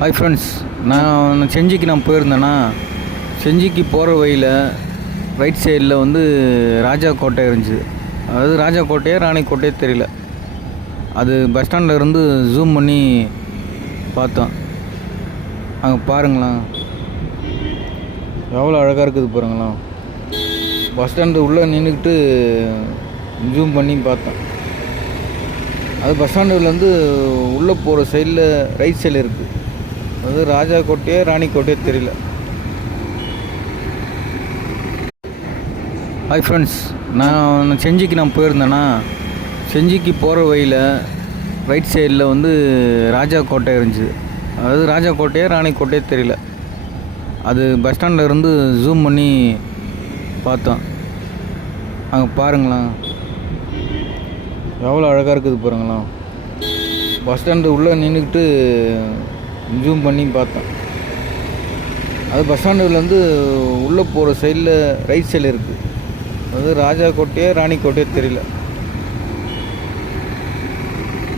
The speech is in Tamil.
ஹாய் ஃப்ரெண்ட்ஸ், செஞ்சிக்கு போயிருந்தேன்னா, செஞ்சிக்கு போகிற வழியில் ரைட் சைடில் வந்து ராஜா கோட்டை இருந்துச்சு. அதாவது ராஜா கோட்டையே ராணி கோட்டையே தெரியல. அது பஸ் ஸ்டாண்டில் இருந்து ஜூம் பண்ணி பார்த்தோம். அங்கே பாருங்களேன், எவ்வளோ அழகாக இருக்குது பாருங்களேன். பஸ் ஸ்டாண்டு உள்ளே நின்றுக்கிட்டு ஜூம் பண்ணி பார்த்தேன். அது பஸ் ஸ்டாண்டுலேருந்து உள்ளே போகிற சைடில் ரைட் சைடில் இருக்குது. அது ராஜா கோட்டையே ராணி கோட்டையே தெரியல. ஹாய் ஃப்ரெண்ட்ஸ், செஞ்சிக்கு போயிருந்தேன்னா, செஞ்சிக்கு போகிற வழியில் ரைட் சைடில் வந்து ராஜா கோட்டை இருந்துச்சு. அதாவது ராஜா கோட்டையே ராணி கோட்டையே தெரியல. அது பஸ் ஸ்டாண்டில் இருந்து ஜூம் பண்ணி பார்த்தோம். அங்கே பாருங்களேன், எவ்வளோ அழகாக இருக்குது பாருங்களேன். பஸ் ஸ்டாண்டு உள்ளே நின்றுக்கிட்டு ஜூம் பண்ணி பார்த்தேன். அது பஸ் ஸ்டாண்டுலேருந்து உள்ளே போகிற சைடில் ரைட் சைடில் இருக்குது. அது ராஜா கோட்டையே ராணி கோட்டையே தெரியல.